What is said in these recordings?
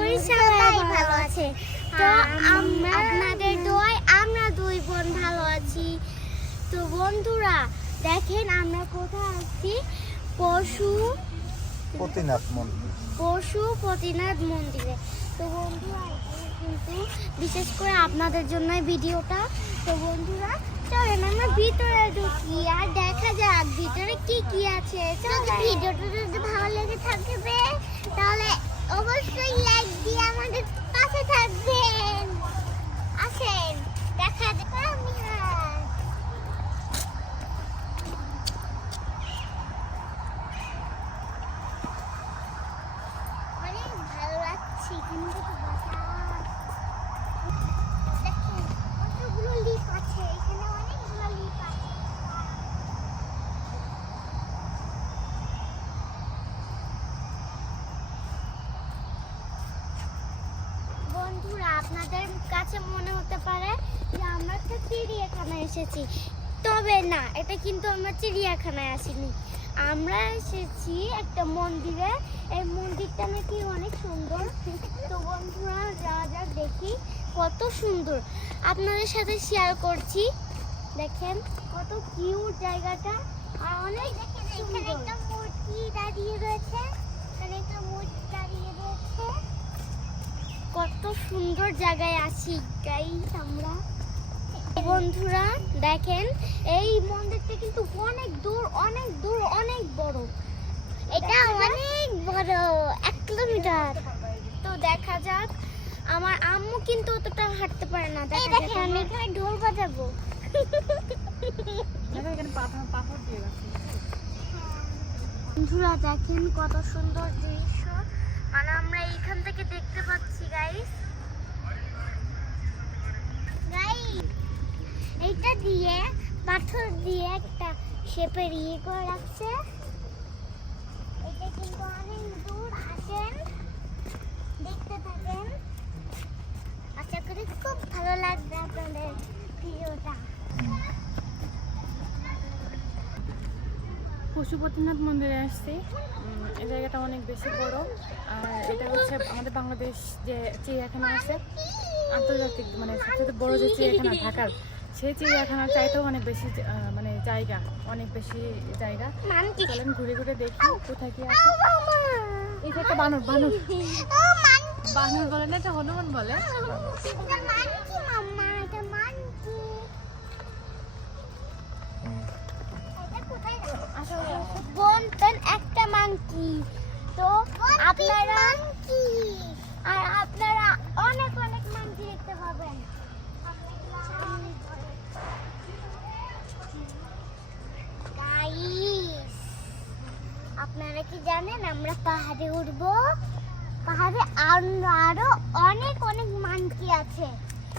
করি সবাই ভালো আছে। তো আমরা আপনাদের দোয়ায় আমরা দুই বোন ভালো আছি। তো বন্ধুরা দেখেন আমরা কোথায় আছি? পশু পতিনাথ মন্দির। পশুপতিনাথ মন্দিরে। তো বন্ধুরা কিন্তু বিশেষ করে আপনাদের জন্য ভিডিওটা। তো বন্ধুরা চলেন আমরা ভিতরে ঢুকি আর দেখা যাক ভিতরে কি কি আছে। ভিডিওটা যদি ভালো লেগে থাকবে তাহলে অবশ্যই লাইক দিয়ে আমাদের পাশে থাকবেন আসেন দেখা যাক আমি আর অনেক ভালো লাগছে এখানে থেকে বসা দেখেন কতগুলো লিফ আছে এখানে অনেকগুলো লিফ আছে বন্ধুরা আপনাদের কাছে মনে হতে পারে যে আমরা একটা চিড়িয়াখানায় এসেছি। তবে না এটা কিন্তু আমরা চিড়িয়াখানায় আসিনি। আমরা এসেছি একটা মন্দিরে। এই মন্দিরটা নাকি অনেক সুন্দর। তো বন্ধুরা যা যা দেখি কত সুন্দর। আপনাদের সাথে শেয়ার করছি। দেখেন কত কিউট জায়গাটা। আর অনেক এখানে একটা মূর্তি দাঁড়িয়ে রয়েছে। এখানে একটা মূর্তি দাঁড়িয়ে রয়েছে। কত সুন্দর জায়গায় আছি গাইস আমরা। বন্ধুরা দেখেন এই মন্দিরটা কিন্তু অনেক দূর অনেক দূর অনেক বড়। এটা অনেক বড় এক কিলোমিটার। তো দেখা যাক আমার আম্মু কিন্তু অতটা হাঁটতে পারে না। দেখা যাক আমি এখানে ঢোল বাজাবো। বন্ধুরা দেখেন কত সুন্দর দৃশ্য। মানে আমরা এইখান থেকে দেখতে পাচ্ছি গাইস গাইস এইটা দিয়ে পাথর দিয়ে একটা শেপের ইয়ে করে রাখছে এটা কিন্তু অনেক দূর আসেন দেখতে থাকেন আশা করি খুব ভালো লাগবে আপনাদের ভিডিওটা পশুপতিনাথ মন্দিরে আসছি। এই জায়গাটা অনেক বেশি বড়। আর এটা হচ্ছে আমাদের বাংলাদেশ যে চিড়িয়াখানা আছে আন্তর্জাতিক মানে সবচেয়ে বড় যে চিড়িয়াখানা ঢাকার সেই চিড়িয়াখানার চাইতেও অনেক বেশি মানে জায়গা অনেক বেশি জায়গা। চলেন ঘুরে ঘুরে দেখি কোথায় কি আছে। এই যে একটা বানর বানর। বানর বলে না এটা হনুমান বলে। বোন পেন একটা মাংকি তো আপনারা আর আপনারা অনেক অনেক মাংকি দেখতে পাবেন। আপনারা কি জানেন আমরা পাহাড়ে উঠবো পাহাড়ে আরও আরও অনেক অনেক মানকি আছে।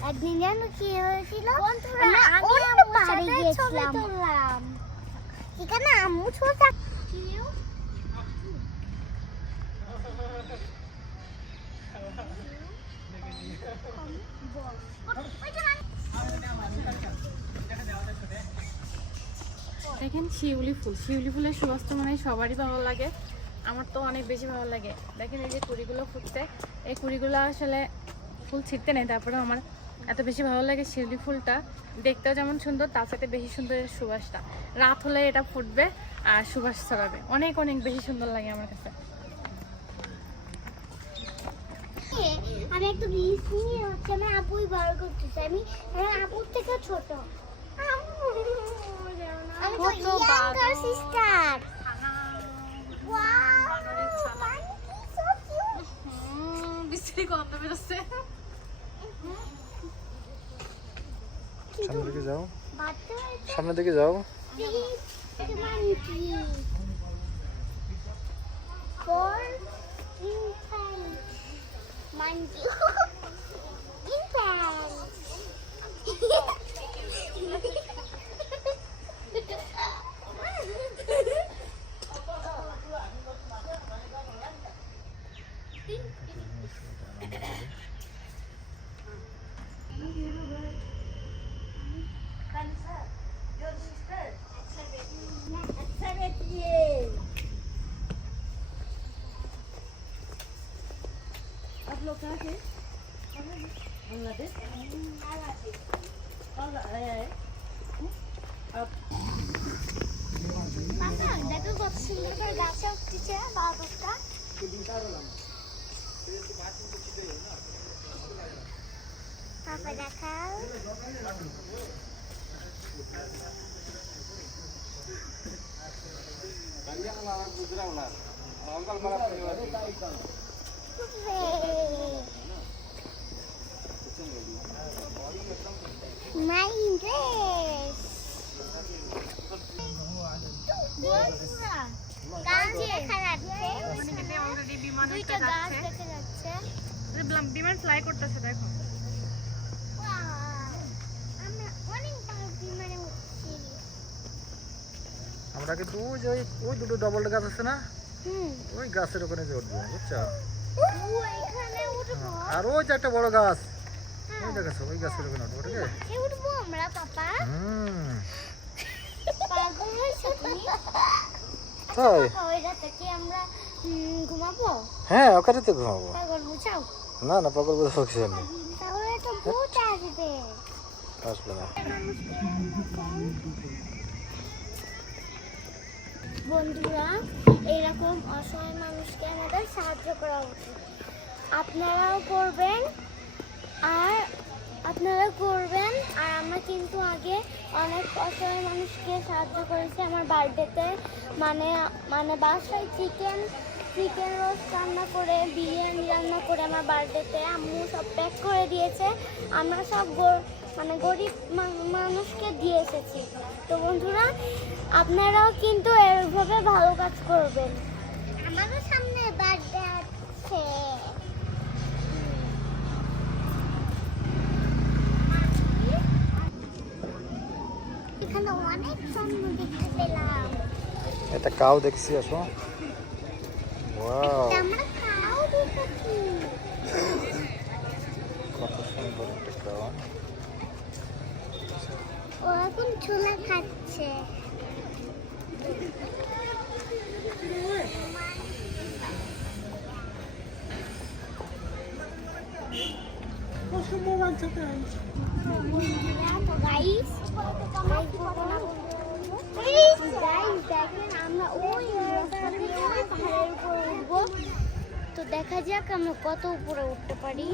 একদিন জানো কি হয়েছিল? পাহাড়ে গিয়েছিলাম। আম্মু ছোট দেখেন শিউলি ফুল। শিউলি ফুলের সুবাস তো মনে হয় সবারই ভালো লাগে। আমার তো অনেক বেশি ভালো লাগে। দেখেন এই যে কুড়িগুলো ফুটছে। এই কুড়িগুলো আসলে ফুল ছিটতে নেই তারপরে আমার এত বেশি ভালো লাগে শিউলি ফুলটা। দেখতেও যেমন সুন্দর তার সাথে বেশি সুন্দর সুবাসটা। রাত হলে এটা ফুটবে আর সুবাস ছড়াবে। অনেক অনেক বেশি সুন্দর লাগে আমার কাছে। আমি একটু রিলস নিয়ে হচ্ছে আমি আপুই বার করতেছি। আমি আমি আপুর থেকে ছোট। আমি তো ইয়াঙ্গার সিস্টার ওয়াও বানরের ছানা। সো কিউট বিশ্রী গন্ধ বেরোচ্ছে। 참느기장 참느기장 Thank you. For infant. Monkey. infant. মামা দেখো কত সুন্দর করে গাছে উঠতেছে বাবুটা পাপা দেখাও My dress. গাছ দেখা যাচ্ছে। অলরেডি বিমান দুইটা গাছ দেখা যাচ্ছে। বিমান ফ্লাই করতেছে দেখো! আমরা কিন্তু ওই যে ওই- ওই দুটো ডবল গাছ আছে না? হুম। ওই গাছের ওখানে যে উঠবো বুঝছ? আর ওই যে একটা বড় গাছ। ওই দেখাচ্ছ ওই উঠবো ওই আমরা উম, ঘুমাবো? হ্যাঁ ওখানে তো ঘুমাবো। না না পাগল বোঝা কিছু নেই তাহলে তো ভূত আসবে। আসবে না। বন্ধুরা, এরকম অসহায় মানুষকে আমাদের সাহায্য করা উচিত। আপনারাও করবেন আর আপনারা করবেন। আর আমরা কিন্তু আগে অনেক অসহায় মানুষকে সাহায্য করেছি আমার বার্থডেতে। মানে মানে বাসায় চিকেন চিকেন রোস্ট রান্না করে, বিরিয়ানি রান্না করে আমার বার্থডেতে। আম্মু সব প্যাক করে দিয়েছে। আমরা সব মানে গরিব মানুষকে দিয়ে এসেছি। তো বন্ধুরা আপনারাও কিন্তু এভাবে ভালো কাজ করবেন। আমারও সামনে বার্থডে আছে এখানে অনেক স্বর্ণ দেখতে পেলাম। একটা কাউ দেখছি আসো। ওয়াও আমরা খাও দেখেছি। কত সুন্দর একটা কাউ। খাচ্ছে আমরা ওই উঠবো তো দেখা যাক আমরা কত উপরে উঠতে পারি।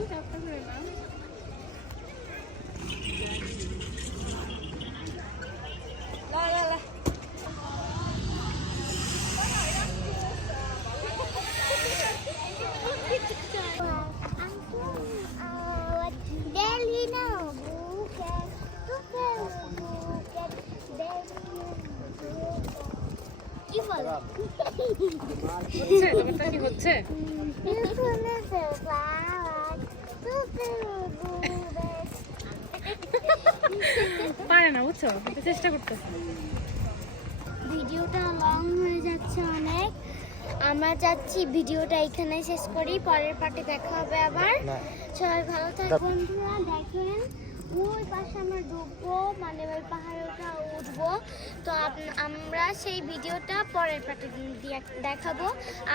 Delhi no buket, buket, buket, Delhi কি বল হচ্ছে ব্যাপারটা কি হচ্ছে পারে না বুঝছ? চেষ্টা করতেছে। ভিডিওটা লং হয়ে যাচ্ছে অনেক। আমরা যাচ্ছি ভিডিওটা এখানে শেষ করি। পরের পার্টে দেখা হবে আবার। সবাই ভালো থাক বন্ধুরা। দেখেন ওই পাশে আমরা ডুববো মানে ওই পাহাড়টা উঠবো। তো আমরা সেই ভিডিওটা পরের পার্টে দিয়ে দেখাবো।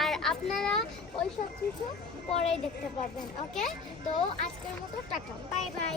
আর আপনারা ওই সব কিছু পরেই দেখতে পাবেন ওকে তো আজকের মতো টাটা। Bye bye